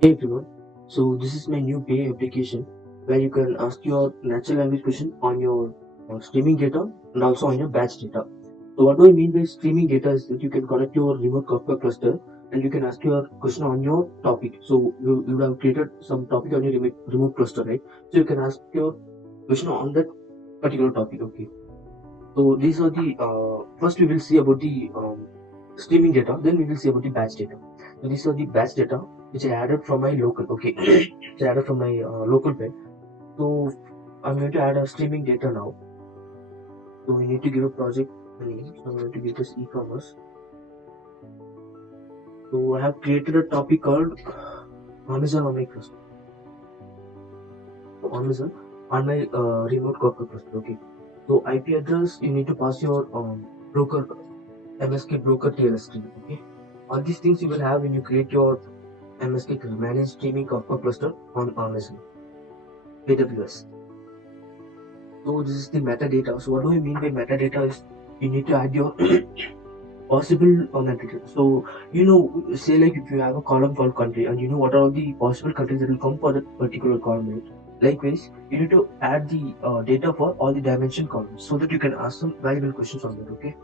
Hey everyone, so this is my new Pay application where you can ask your natural language question on your streaming data and also on your batch data. So what do I mean by streaming data is that you can connect your remote Kafka cluster and you can ask your question on your topic. So you would have created some topic on your remote cluster, right? So you can ask your question on that particular topic. Okay. So these are the first we will see about the streaming data, then we will see about the batch data. So these are the batch data which I added from my local. Okay, which I added from my local web. So I'm going to add a streaming data now. So we need to give a project name. So I'm going to give this e-commerce. So I have created a topic called Amazon on my cluster. So Amazon on my remote corporate cluster. Okay. So IP address you need to pass your broker MSK broker TLS stream. Okay. All these things you will have when you create your MSK managed streaming Kafka cluster on Amazon AWS. So this is the metadata. So what do I mean by metadata is you need to add your possible metadata. So say like if you have a column called country and you know what are the possible countries that will come for that particular column, right? Likewise, you need to add the data for all the dimension columns so that you can ask some valuable questions on that. Okay.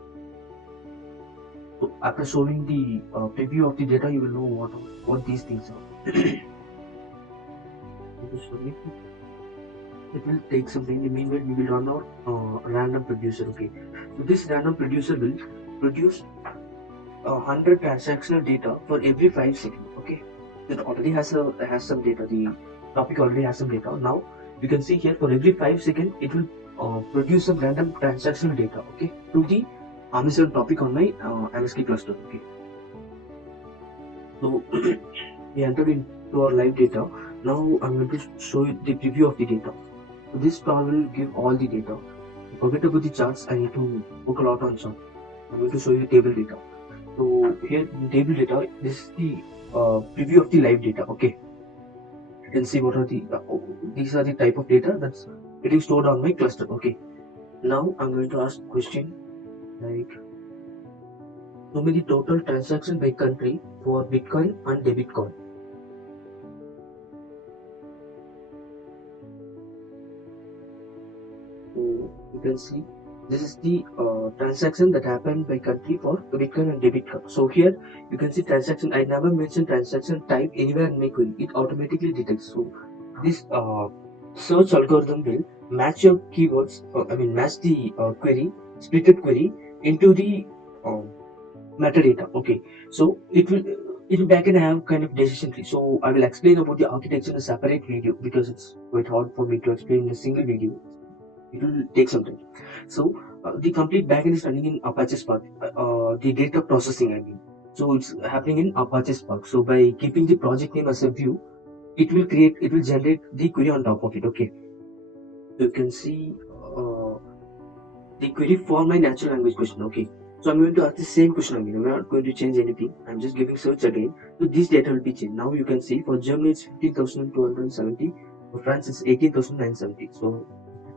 So after showing the preview of the data, you will know what these things are. It will take some time. Meanwhile, we will run our random producer. Okay, so this random producer will produce 100 transactional data for every 5 seconds. Okay, it already has some data. The topic already has some data. Now you can see here for every 5 seconds, it will produce some random transactional data. Okay, to the Amazon topic on my MSK cluster. Okay, so we entered into our live data. Now I'm going to show you the preview of the data. So this bar will give all the data. Forget about the charts. I need to work a lot on chart. I'm going to show you table data. So here in table data, this is the preview of the live data. Okay, you can see what are the these are the type of data that's getting stored on my cluster. Okay, now I'm going to ask question like show me the total transaction by country for Bitcoin and debit card. So you can see this is the transaction that happened by country for Bitcoin and debit card. So here you can see transaction. I never mentioned transaction type anywhere in my query. It automatically detects. So this search algorithm will match your keywords. Match the query, splitted query into the um, metadata. Okay, so it will back and have kind of decision tree. So I will explain about the architecture in a separate video because it's quite hard for me to explain in a single video. It will take some time. So the complete backend is running in Apache Spark. The data processing, I mean. So it's happening in Apache Spark. So by keeping the project name as a view, it will generate the query on top of it. Okay. You can see the query for my natural language question. Okay. So I'm going to ask the same question again. I'm not going to change anything. I'm just giving search again. So this data will be changed. Now you can see for Germany it's 15,270. For France it's 18,970. So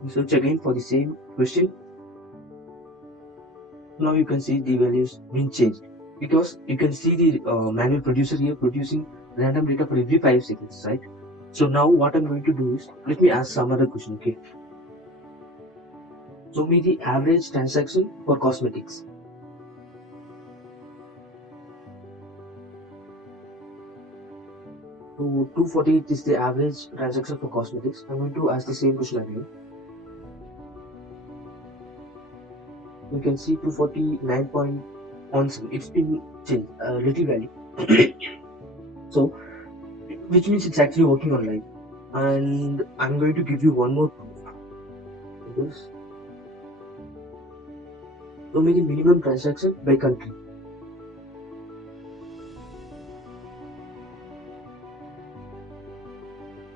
search again for the same question. Now you can see the values being changed because you can see the manual producer here producing random data for every 5 seconds, right? So now what I'm going to do is let me ask some other question. Okay, show me the average transaction for cosmetics. So 248 is the average transaction for cosmetics. I'm going to ask the same question again. You can see 249.17. It's been changed a little value. So which means it's actually working online. And I'm going to give you one more proof. This. So many minimum transaction by country.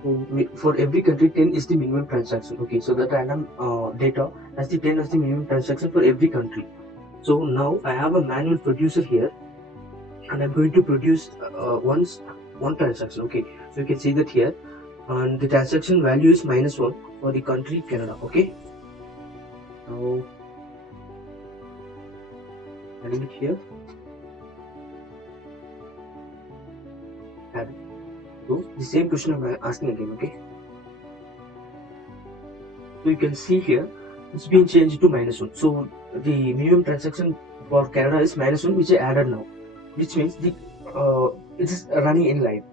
So for every country, 10 is the minimum transaction. Okay, so the random data has the 10 as the minimum transaction for every country. So now I have a manual producer here, and I'm going to produce one transaction. Okay, so you can see that here, and the transaction value is -1 for the country Canada. Okay, now adding it here, add it. So the same question I'm asking again, okay? So you can see here, it's been changed to -1. So the minimum transaction for Canada is -1, which I added now, which means the it is running in live.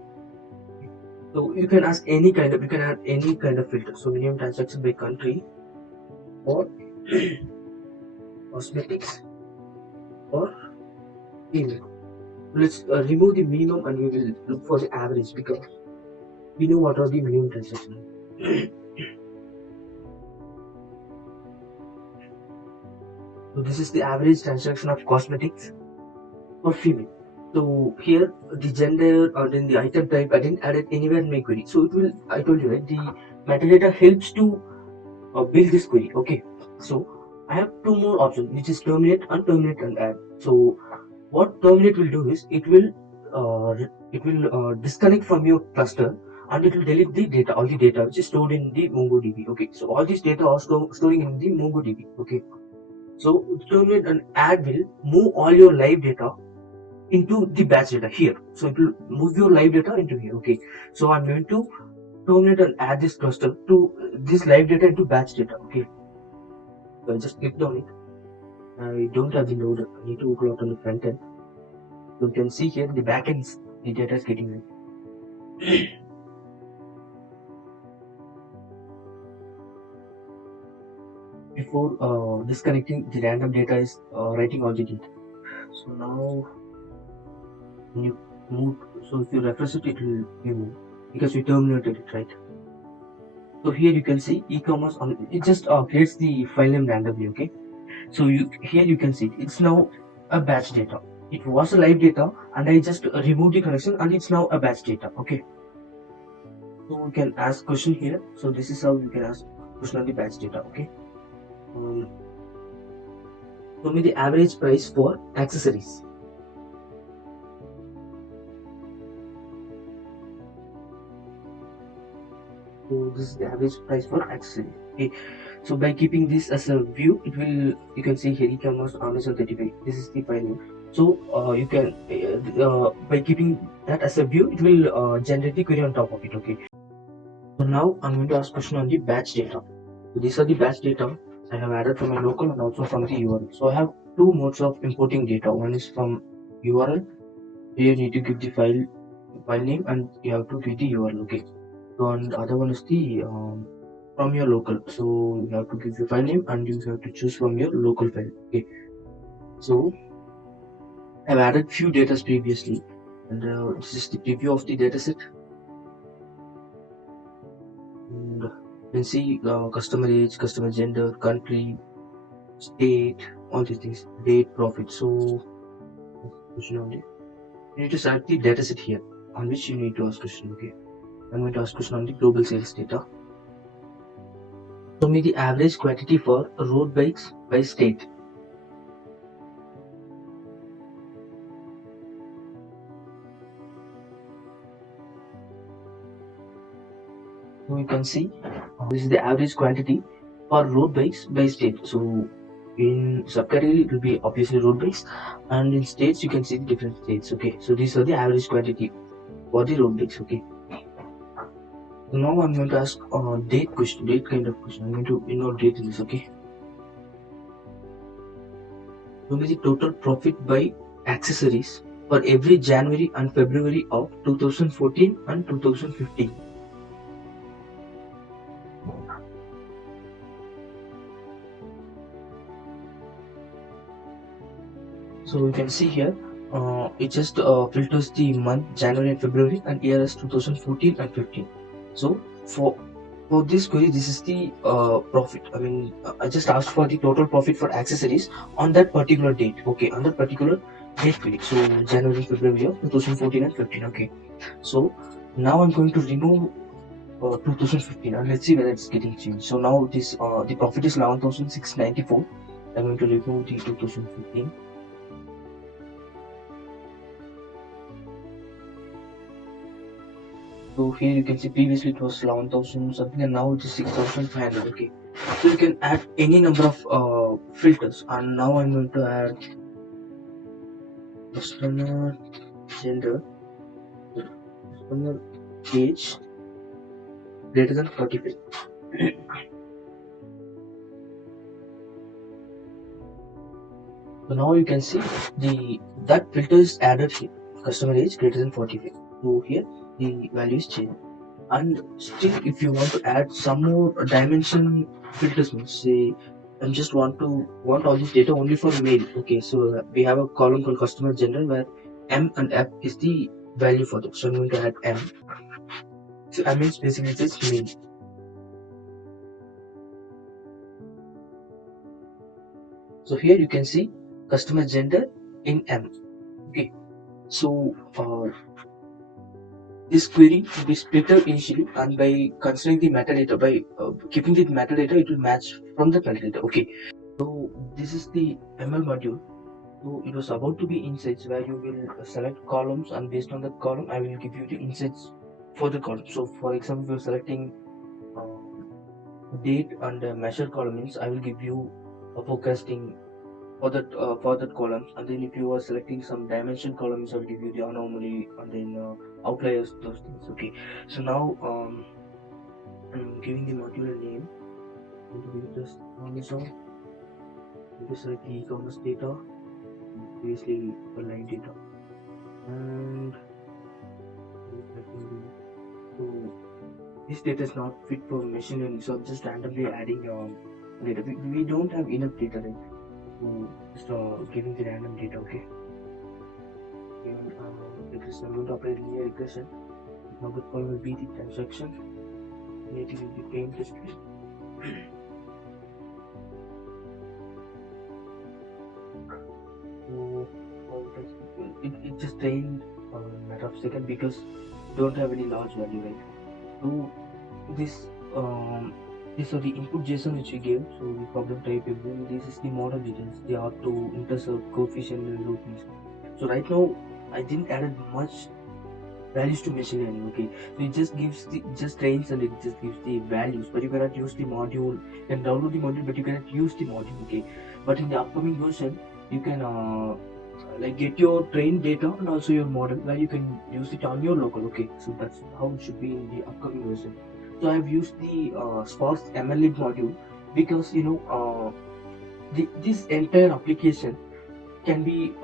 So you can ask any kind of, you can add any kind of filter. So minimum transaction by country, or cosmetics, or email. Let's remove the minimum and we will look for the average, because we know what are the minimum transactions. So this is the average transaction of cosmetics for female. So here the gender or then the item type, I didn't add it anywhere in my query. So it will, I told you right, the metadata helps to build this query. Okay, so I have two more options, which is terminate and add. So what terminate will do is disconnect from your cluster, and it will delete the data, all the data which is stored in the MongoDB. Okay, so all these data are storing in the MongoDB. Okay, so terminate and add will move all your live data into the batch data here. So it will move your live data into here. Okay, so I'm going to terminate and add this cluster to this live data into batch data. Okay, so I just clicked on it. I don't have the node. I need to go out on the front end. So you can see here the backends, the data is getting ready. Before disconnecting, the random data is writing all the data. So now when you move, so if you refresh it, it will be moved because we terminated it, right? So here you can see e-commerce on it, just creates the file name randomly. Okay, so here you can see it's now a batch data. It was a live data and I just removed the connection and it's now a batch data. Okay, so we can ask question here. So this is how you can ask question on the batch data. Okay, show me the average price for accessories. So this is the average price for accessories. Okay, so by keeping this as a view, it will, you can see here e-commerce Amazon 35. This is the file name. So you can by keeping that as a view, it will generate the query on top of it. Okay, so now I'm going to ask question on the batch data. So these are the batch data I have added from my local and also from the URL. So I have two modes of importing data. One is from URL. Here you need to give the file name and you have to give the URL. Okay, so and the other one is the from your local. So you have to give your file name and you have to choose from your local file. Okay, so I've added few data previously, and this is the preview of the dataset. And you can see customer age, customer gender, country, state, all these things, date, profit. So question on it. You need to select the dataset here on which you need to ask question. Okay, I'm going to ask question on the global sales data. Show me the average quantity for road bikes by state. So you can see this is the average quantity for road bikes by state. So in subcategory it will be obviously road bikes, and in states you can see the different states. Okay, so these are the average quantity for the road bikes. Okay, so now I'm going to ask date kind of question. I'm going to involve date in this. Okay, so the total profit by accessories for every January and February of 2014 and 2015. So you can see here, it just filters the month January and February and year as 2014 and 15. So for this query, this is the profit. I mean, I just asked for the total profit for accessories on that particular date. Okay, on that particular date query. So January, February of 2014 and 15. Okay, so now I'm going to remove 2015 and let's see whether it's getting changed. So now this the profit is 11,694. I'm going to remove the 2015. So here you can see previously it was 11,000 something and now it is 6,500. Okay, so you can add any number of filters, and now I'm going to add customer gender, customer age greater than 45. So now you can see that filter is added here. Customer age greater than 45. So here the value is changed. And still, if you want to add some more dimension filters, means say I just want all this data only for male. Okay, so we have a column called customer gender where M and F is the value for that. So I'm going to add M. So M means basically just male. So here you can see customer gender in M. Okay, so this query will be split out initially, and by considering the metadata, by keeping the metadata, it will match from the metadata. Okay, so this is the ML module. So it was about to be insights where you will select columns, and based on that column, I will give you the insights for the column. So for example, if you're selecting date and measure column, means I will give you a forecasting for that columns. And then if you are selecting some dimension columns, I'll give you the anomaly and then outliers, those things. Okay, so now I'm giving the module a name. I'm going to give this Amazon. I'm going to select the e-commerce data, previously online data, and so this data is not fit for machine learning, so I'm just randomly adding data. We don't have enough data, right? So just giving the random data. Okay, and regression. I'm going to apply linear regression. Now the column will be the transaction. Native will be paying history. So it just trained a matter of second because you don't have any large value, right? So these are the input JSON which we gave. So the problem type, everything. This is the model details. They are to intercept coefficient and routines. So right now I didn't add much values to machine learning. Okay, so it just trains and it just gives the values, but you cannot use the module. You can download the module, but you cannot use the module. Okay, but in the upcoming version you can like get your trained data and also your model where you can use it on your local. Okay, so that's how it should be in the upcoming version. So I've used the sparse MLlib module because this entire application can be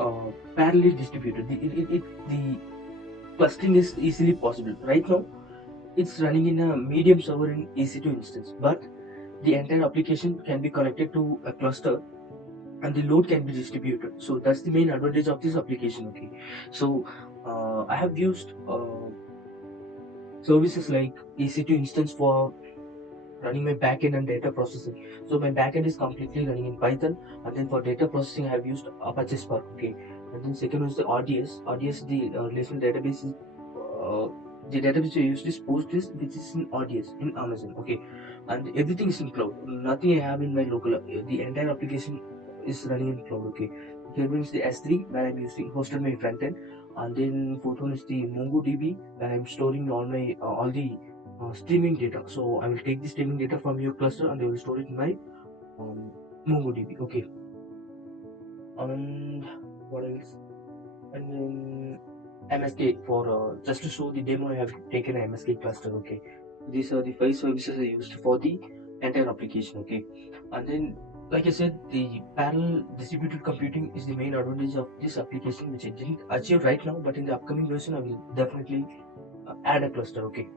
parallelly distributed. The clustering is easily possible. Right now it's running in a medium server in EC2 instance, but the entire application can be connected to a cluster and the load can be distributed. So that's the main advantage of this application. Okay, so I have used services like EC2 instance for running my backend and data processing. So my backend is completely running in Python, and then for data processing I have used Apache Spark. Okay, and then second was the RDS. RDS, the relational database is the database I used is Postgres, which is in RDS in Amazon. Okay, and everything is in cloud. Nothing I have in my local. The entire application is running in cloud. Okay, third one is the S3 where I'm using hosted my front end, and then fourth one is the MongoDB where I'm storing all the streaming data. So I will take the streaming data from your cluster and I will store it in my MongoDB. Okay, and what else? And then MSK for just to show the demo, I have taken an MSK cluster. Okay, these are the 5 services I used for the entire application. Okay, and then like I said, the parallel distributed computing is the main advantage of this application, which I didn't achieve right now, but in the upcoming version I will definitely add a cluster. Okay,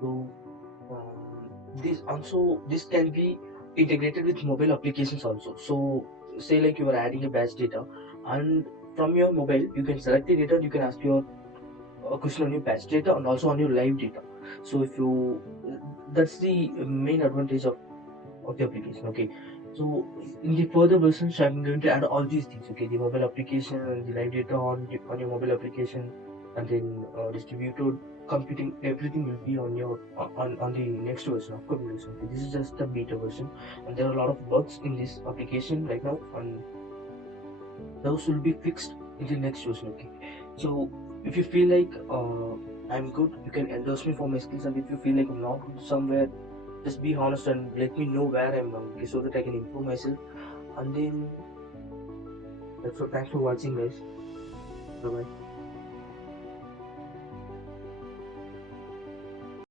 so this can be integrated with mobile applications also. So say like you are adding a batch data, and from your mobile you can select the data and you can ask your question on your batch data and also on your live data. So if you that's the main advantage of the application. Okay, so in the further versions I'm going to add all these things. Okay, the mobile application and the live data on your mobile application, and then distributed computing, everything will be on your on the next version, upcoming version. Okay, this is just the beta version, and there are a lot of bugs in this application right now, and those will be fixed in the next version. Okay, so if you feel like I'm good, you can endorse me for my skills, and if you feel like I'm not good somewhere, just be honest and let me know where I'm wrong, okay, so that I can improve myself. And then that's all. Thanks for watching, guys. Bye bye.